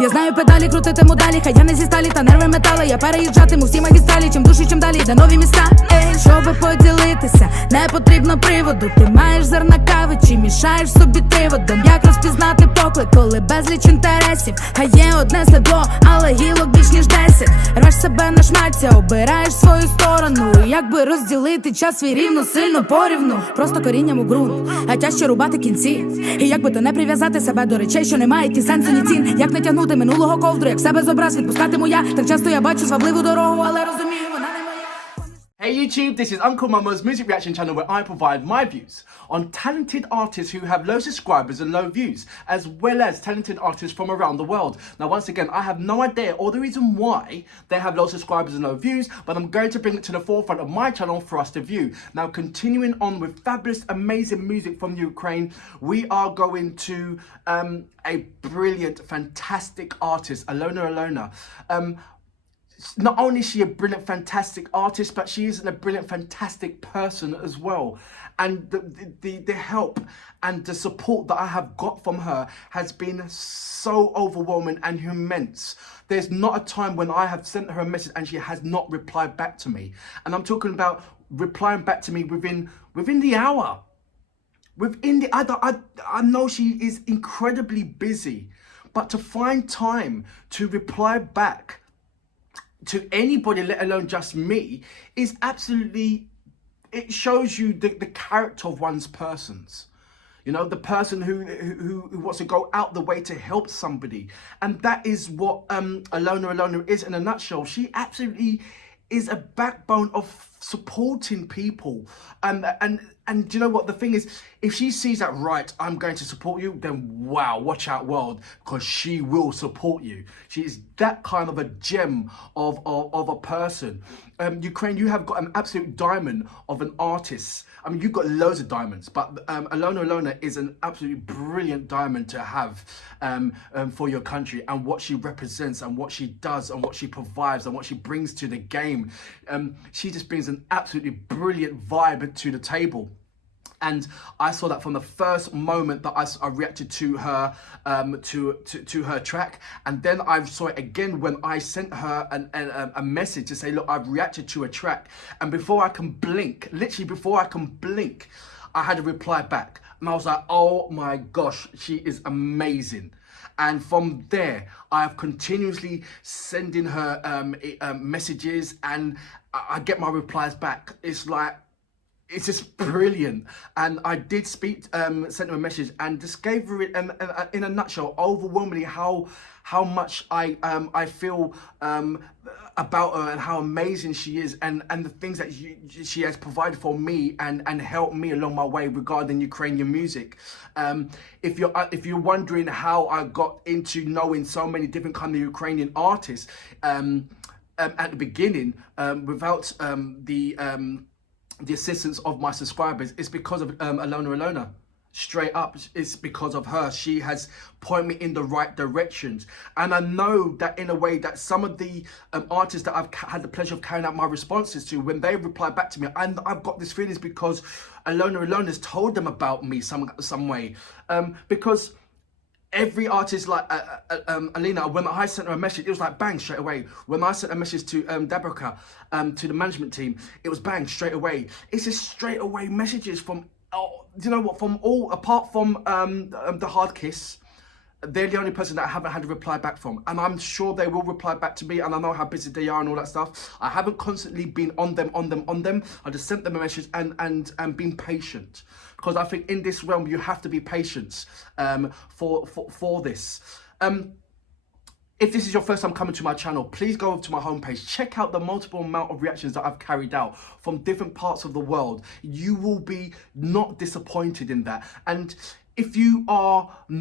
Я знаю педалі, крутитиму далі, хай я не зі сталі та нерви метали. Я переїжджатиму всі магістралі, чим душі, чим далі, де нові міста. Щоби поділитися, не потрібно приводу. Ти маєш зерна кави, чи мішаєш собі приводом. Як розпізнати поклик, коли безліч інтересів? А є одне седло, але гілок більш ніж 10. Рвеш себе на шмаття, обираєш свою сторону. Якби розділити час свій рівно, сильно порівну. Просто корінням у ґрунт, а тяжче рубати кінці. І якби то не прив'язати себе до речей, що не мають ні сенсу, ні цін. Як не тягнути минулого ковдру, як себе з образ відпускатиму я. Так часто я бачу звабливу дорогу, але розумію, вона не моя. Hey YouTube, this is Uncle Mama's music reaction channel where I provide my views on talented artists who have low subscribers and low views, as well as talented artists from around the world. Now once again, I have no idea or the reason why they have low subscribers and low views, but I'm going to bring it to the forefront of my channel for us to view. Now continuing on with fabulous, amazing music from Ukraine, we are going to a brilliant, fantastic artist, Alona. Not only is she a brilliant, fantastic artist, but she is a brilliant, fantastic person as well. And the help and the support that I have got from her has been so overwhelming and immense. There's not a time when I have sent her a message and she has not replied back to me. And I'm talking about replying back to me within the hour. I know she is incredibly busy, but to find time to reply back to anybody, let alone just me, is absolutely, it shows you the character of one's persons. You know, the person who wants to go out the way to help somebody. And that is what Alona is in a nutshell. She absolutely is a backbone of supporting people. And do you know what the thing is? If she sees that, right, I'm going to support you, then wow, watch out world, because she will support you. She is that kind of a gem of a person. Ukraine, you have got an absolute diamond of an artist. I mean, you've got loads of diamonds, but Alona is an absolutely brilliant diamond to have for your country, and what she represents and what she does and what she provides and what she brings to the game. She just brings an absolutely brilliant vibe to the table. And I saw that from the first moment that I reacted to her to her track, and then I saw it again when I sent her a message to say, look, I've reacted to a track, and before I can blink, literally before I can blink, I had a reply back, and I was like, oh my gosh, she is amazing. And from there, I have continuously sending her messages, and I get my replies back. It's just brilliant. And I did send her a message and just gave her it in a nutshell, overwhelmingly how much I feel about her and how amazing she is, and the things that she has provided for me and helped me along my way regarding Ukrainian music. If you're wondering how I got into knowing so many different kind of Ukrainian artists at the beginning, without the assistance of my subscribers, it's because of Alona. Straight up, it's because of her. She has pointed me in the right directions, and I know that in a way that some of the artists that I've had the pleasure of carrying out my responses to, when they reply back to me, and I've got this feeling because Alona has told them about me some way, because every artist like Alina, when I sent her a message, it was like bang, straight away. When I sent a message to Deborah, to the management team, it was bang, straight away. It's just straight away messages from, do you know what, from all, apart from the hard kiss, they're the only person that I haven't had a reply back from. And I'm sure they will reply back to me, and I know how busy they are and all that stuff. I haven't constantly been on them. I just sent them a message and been patient. Because I think in this realm, you have to be patient for this. If this is your first time coming to my channel, please go over to my homepage. Check out the multiple amount of reactions that I've carried out from different parts of the world. You will be not disappointed in that. And if you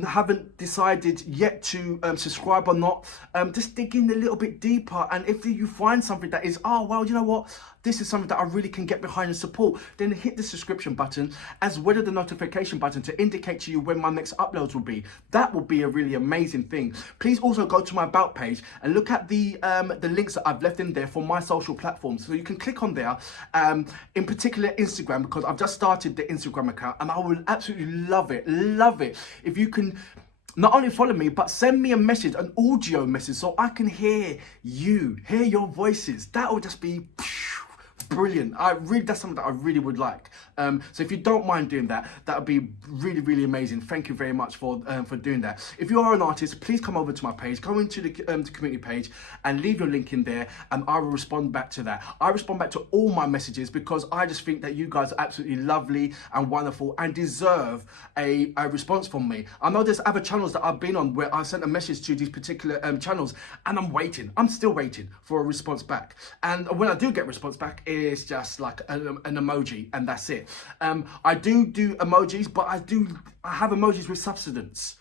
haven't decided yet to subscribe or not, just dig in a little bit deeper. And if you find something that is, oh, well, you know what, this is something that I really can get behind and support, then hit the subscription button as well as the notification button to indicate to you when my next uploads will be. That will be a really amazing thing. Please also go to my About page and look at the links that I've left in there for my social platforms. So you can click on there, in particular Instagram, because I've just started the Instagram account, and I will absolutely love it if you can not only follow me, but send me a message, an audio message, so I can hear you, hear your voices. That would just be brilliant. That's something that I really would like. So if you don't mind doing that, that would be really, really amazing. Thank you very much for doing that. If you are an artist, please come over to my page, go into the community page and leave your link in there, and I will respond back to that. I respond back to all my messages because I just think that you guys are absolutely lovely and wonderful and deserve a response from me. I know there's other channels that I've been on where I sent a message to these particular channels, and I'm still waiting for a response back. And when I do get a response back, it's just like an emoji, and that's it. I do emojis, but I have emojis with substance.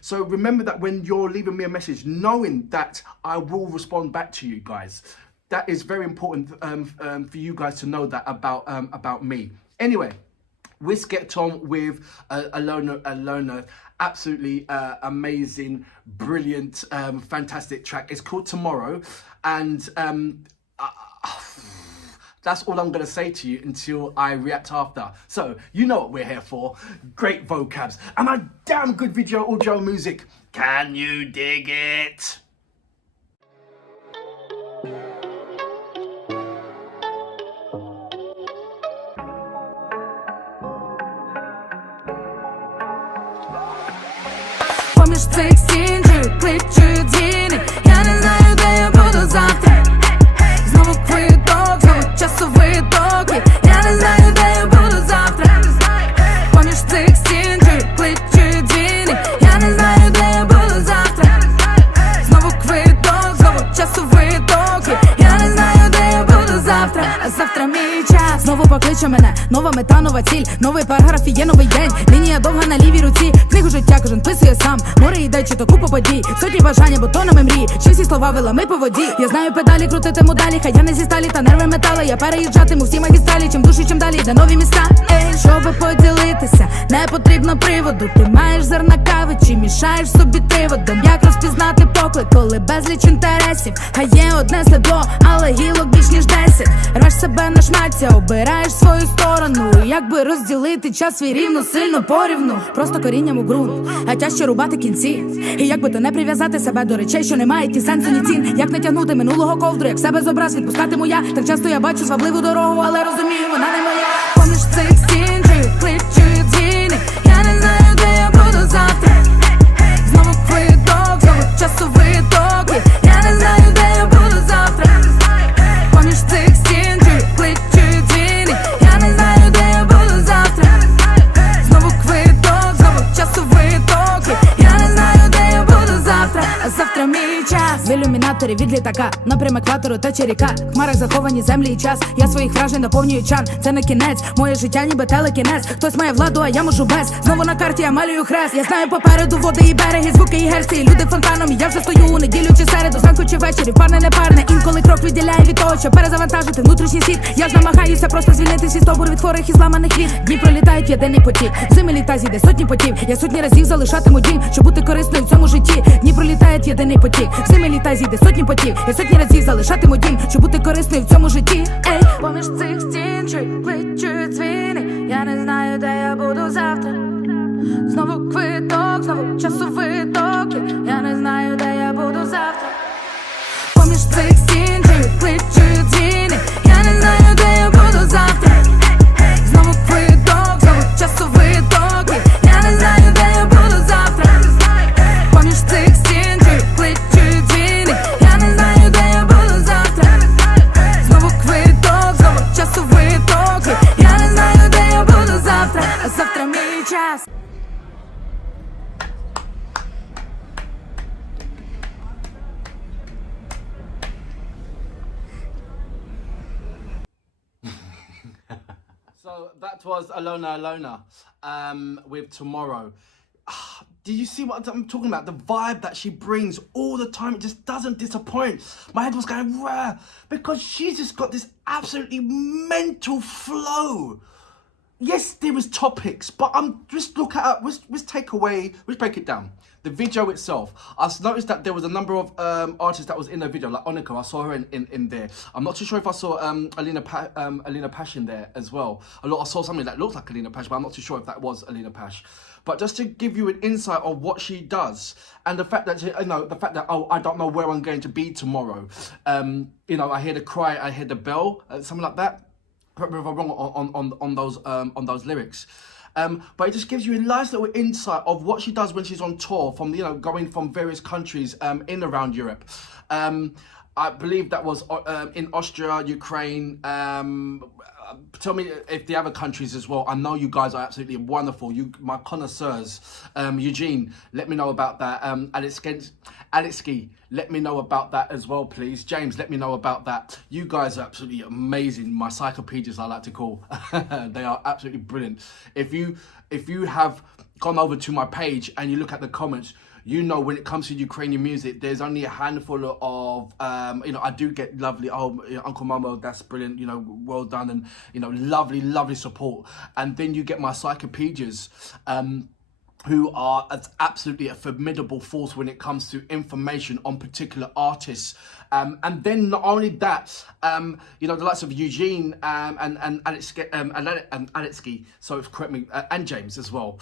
So remember that when you're leaving me a message, knowing that I will respond back to you guys. That is very important for you guys to know that about me. Anyway, let's get on with Alona. Absolutely amazing, brilliant, fantastic track. It's called Tomorrow, and that's all I'm going to say to you until I react after. So, you know what we're here for. Great vocabs and a damn good video audio music. Can you dig it? Поміж цих стін кличуть дзвіни. Я не знаю, де я буду завтра. Знову квиток, знову часовий ток. Я не знаю, де я буду завтра. Поміж цих стін кличуть дзвіни. Я не знаю, де я буду завтра. Знову квиток, знову часовий ток. Я не знаю, де я буду завтра. А завтра мій час. Знову покличе мене, нова мета, нова ціль. Новий параграф і є новий день. Лінія довга на лівій руці. Книгу життя кожен писує сам. Море ідей чи то купа подій. Сотні бажання, бутонами мрії. Чисті слова вилами по воді. Я знаю педалі, крутитиму далі. Хай я не зі сталі та нерви метали. Я переїжджатиму всі магістралі. Чим душі, чим далі, де нові міста. Ей, щоби поділитися, не потрібно приводу. Ти маєш зерна кави чи мішаєш собі приводом. Як розпізнати поклик, коли безліч інтересів. Хай є одне седло, але гілок більш ніж 10. Рвеш себе на шмаття, обираєш свою сторону. Якби розділити час свій рівно, сильно порівну. Просто корінням у ґрунт, а тяжче рубати кінці. І якби то не прив'язати себе до речей, що не мають ні сенсу, ні цін. Як не тягнути минулого ковдру, як себе з образ відпускатиму я. Так часто я бачу звабливу дорогу, але розумію, вона не моя. Поміж цих стін кличуть дзвіни. Я не знаю, де я буду завтра. Знову квиток, знову часовий ток. Я не знаю, де я буду завтра. Поміж цих стін кличуть дзвіни. Я не знаю, де я буду завтра. Знову квиток, знову часовий ток. Я не знаю, де я буду завтра. А завтра мій час. В ілюмінаторі від літака, напрям екватору та ріка. В хмарах заховані землі і час. Я своїх вражень наповнюю чан. Це не кінець, моє життя ніби телекінець. Хтось має владу, а я можу без. Знову на карті я малюю хрест. Я знаю попереду води і береги, звуки і герці, і люди фонтаном. І я вже стою у неділю чи середу, зранку чи ввечері, парне не парне. Інколи крок відділяє від того, що перезавантажити внутрішній світ. Я ж намагаюся просто звільнити свій стовбур від хворих і зламаних віт. Дні пролітають в єдиний потік. Зими літа зійде сотні потів. Я сотні разів залишатиму дім, щоб бути корисною в цьому житті. Дні пролітають в єдиний потік. Зими літа зійде сотні потів. Я сотні разів залишатиму дім, щоб бути корисною в цьому житті. Ей, поміж цих стін кличуть дзвіни. Я не знаю, де я буду завтра. Знову квиток, знову часовий ток. Я не знаю, де я буду завтра. Поміж цих стін кличуть дзвіни. Я не знаю, де я буду завтра. Знову квиток, знову часовий ток. Я не знаю, де я буду завтра. Поміж цих стін кличуть дзвіни. Я не знаю, де я буду завтра. Знову квиток, знову часовий ток. Я не знаю, де я буду завтра. А завтра мій час. So that was Alona with Tomorrow. Do you see what I'm talking about? The vibe that she brings all the time, it just doesn't disappoint. My head was going rah, because she's just got this absolutely mental flow. Yes, there is topics, but just look at let's break it down. The video itself, I noticed that there was a number of artists that was in the video, like Onika. I saw her in there. I'm not too sure if I saw Alina Pash in there as well. I saw something that looked like Alina Pash, but I'm not too sure if that was Alina Pash. but just to give you an insight of what she does, and the fact that oh, I don't know where I'm going to be tomorrow. I hear the cry, I hear the bell, something like that. Correct me if I'm wrong on those lyrics. But it just gives you a nice little insight of what she does when she's on tour, from going from various countries in around Europe. I believe that was in Austria, Ukraine. Tell me if the other countries as well. I know you guys are absolutely wonderful. You, my connoisseurs. Eugene, let me know about that. Alexki, let me know about that as well, please. James, let me know about that. You guys are absolutely amazing. My encyclopedias, I like to call. They are absolutely brilliant. If you have gone over to my page and you look at the comments, when it comes to Ukrainian music, there's only a handful of, I do get lovely, Uncle Momo, that's brilliant, well done, and, lovely support. And then you get my encyclopedias, who are absolutely a formidable force when it comes to information on particular artists. And then not only that, the likes of Eugene and Alexki, so correct me, and James as well.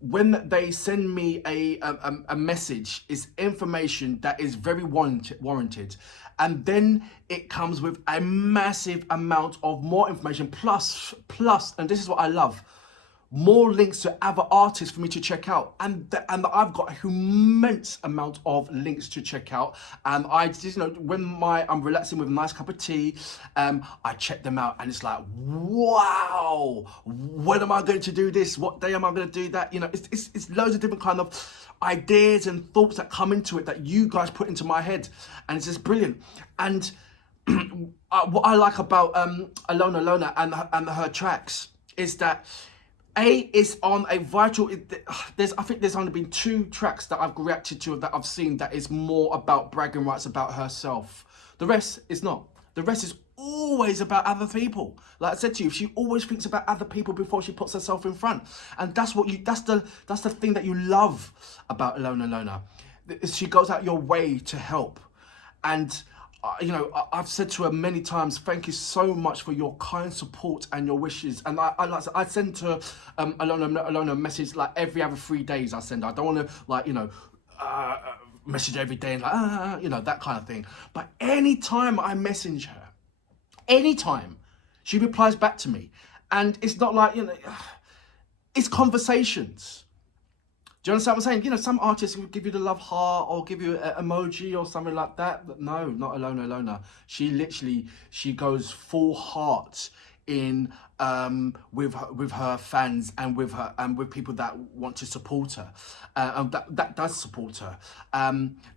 When they send me a message, it's information that is very warranted. And then it comes with a massive amount of more information, plus, and this is what I love, more links to other artists for me to check out, and I've got a immense amount of links to check out. And I just, when I'm relaxing with a nice cup of tea, I check them out, and it's like, wow, when am I going to do this? What day am I going to do that? It's loads of different kind of ideas and thoughts that come into it that you guys put into my head, and it's just brilliant. And what I like about Alona and her tracks is that is on a vital. I think there's only been 2 tracks that I've reacted to, that I've seen, that is more about bragging rights about herself. The rest is not. The rest is always about other people. Like I said to you, she always thinks about other people before she puts herself in front, and that's the thing that you love about Alona. She goes out your way to help, and I've said to her many times, thank you so much for your kind support and your wishes. And I send to Alona a message like every other 3 days. I send her. I don't want to message every day and that kind of thing. But anytime I message her, anytime, she replies back to me, and it's not like it's conversations. Do you understand what I'm saying? Some artists will give you the love heart or give you an emoji or something like that. But no, not Alona. She goes full heart in with her fans and with people that want to support her, that does support her.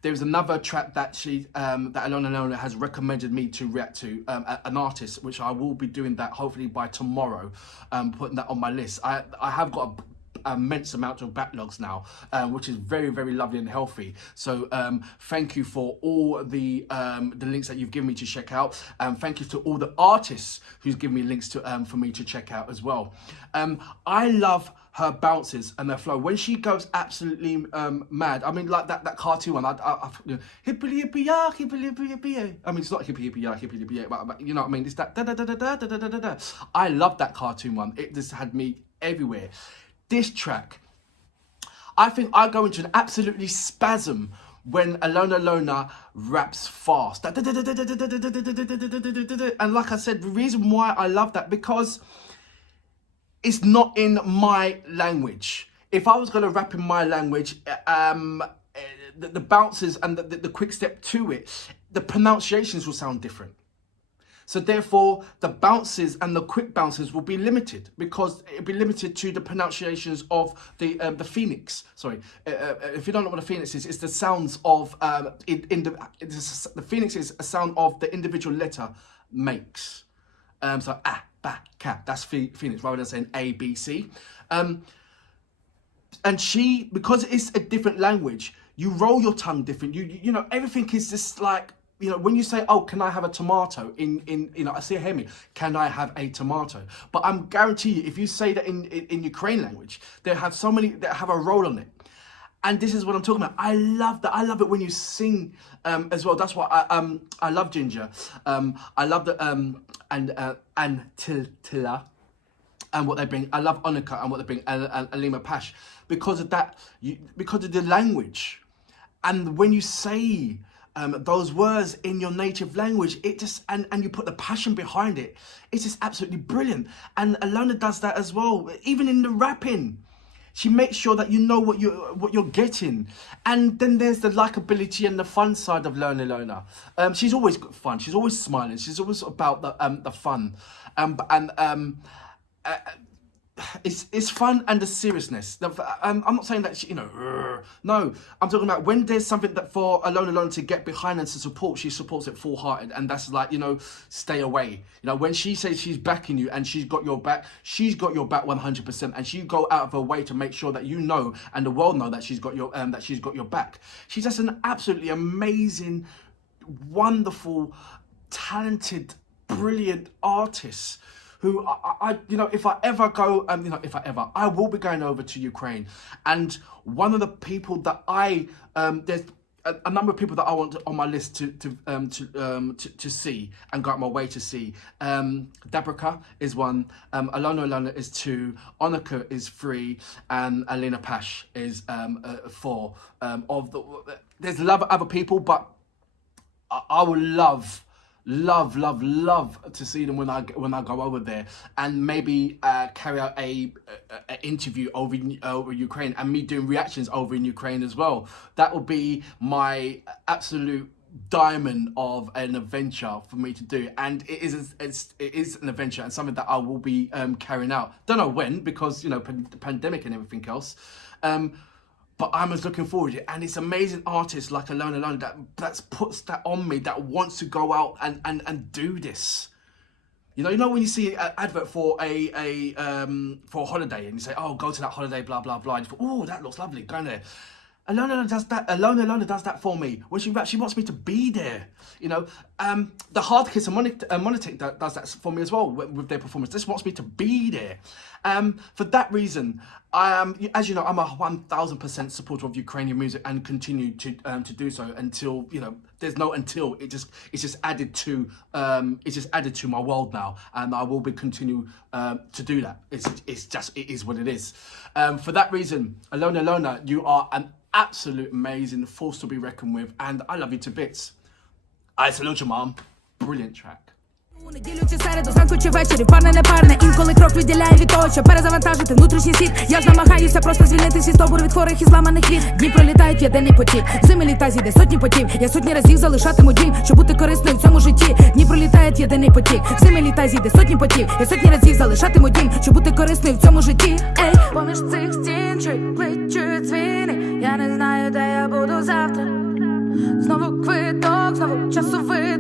There's another track that that Alona has recommended me to react to, an artist, which I will be doing that hopefully by tomorrow, putting that on my list. I have got immense amount of backlogs now, which is very, very lovely and healthy. So thank you for all the links that you've given me to check out, and thank you to all the artists who's given me links to for me to check out as well. I love her bounces and her flow when she goes absolutely mad. I mean, like that cartoon one. Hippity hippity ya, hippity hippity hippity. I mean, it's not hippity hippity ya, hippity hippity ya, but you know what I mean. It's that da da da da da da da da da. I love that cartoon one. It just had me everywhere. This track, I think I go into an absolutely spasm when Alona raps fast. And like I said, the reason why I love that, because it's not in my language. If I was going to rap in my language, the bounces and the quick step to it, the pronunciations will sound different. So therefore, the bounces and the quick bounces will be limited, because it'll be limited to the pronunciations of the phoenix. Sorry, if you don't know what a phoenix is, it's the sounds of the phoenix is a sound of the individual letter makes. So ba, ka. That's phoenix, rather than saying A, B, C. And because it's a different language, you roll your tongue different. You know everything is just like. When you say, oh, can I have a tomato I see, hear me, can I have a tomato? But I'm guarantee you, if you say that in Ukrainian language, they have so many that have a roll on it. And this is what I'm talking about. I love that. I love it when you sing as well. That's why I love Ginger. I love the, and Tilla. and what they bring. I love Onika and what they bring, Alima Pash, because of that, because of the language. And when you say those words in your native language, it just, and you put the passion behind it, it's just absolutely brilliant. And Alona does that as well, even in the rapping. She makes sure that you know what you're getting. And then there's the likability and the fun side of Alona. She's always got fun. She's always smiling. She's always about the fun. It's fun and the seriousness. I'm not saying that she, no. I'm talking about when there's something that for Alona to get behind and to support, she supports it full-hearted, and that's like, stay away. When she says she's backing you and she's got your back 100%, and she go out of her way to make sure that and the world know that she's got your back. She's just an absolutely amazing, wonderful, talented, brilliant artist. Who if I ever go, I will be going over to Ukraine. And one of the people that there's a number of people that I want on my list to see and go out my way to see. Dabrika is one, Alona is 2, Onika is 3, and Alina Pash is 4. There's a lot of other people, but I would love to see them when I go over there, and maybe carry out a interview over Ukraine, and me doing reactions over in Ukraine as well. That would be my absolute diamond of an adventure for me to do, and it is an adventure and something that I will be carrying out. Don't know when, because the pandemic and everything else. But I'm just looking forward to it, and it's amazing artists like Alona that puts that on me, that wants to go out and do this. When you see an advert for a holiday, and you say, oh, go to that holiday, blah blah blah, and you think, oh, that looks lovely, go there. Alona does that. Alona does that for me. When she wants me to be there. The Hard Kiss and Monetic does that for me as well with their performance. This wants me to be there. For that reason, as you know, I'm a 1000% supporter of Ukrainian music, and continue to do so until there's no until. It's just added to my world now, and I will be continue to do that. It is what it is. For that reason, Alona, you are an absolute amazing force to be reckoned with, and I love you to bits. I salute you, mom. Brilliant track. У неділю чи середу, зранку чи ввечері, парне не парне, інколи крок відділяє від того, щоб перезавантажити внутрішній світ. Я ж намагаюся просто звільнити свій стовбур від хворих і зламаних віт. Дні пролітають в єдиний потік, зими літа зійде сотні потів. Я сотні разів залишатиму дім, щоб бути корисною в цьому житті. Дні пролітають в єдиний потік, зими літа зійде сотні потів. Я сотні разів залишатиму дім, щоб бути корисною в цьому житті. Ей, поміж цих стін кличуть дзвіни, я не знаю, де я буду завтра. Знову квиток, знову часовий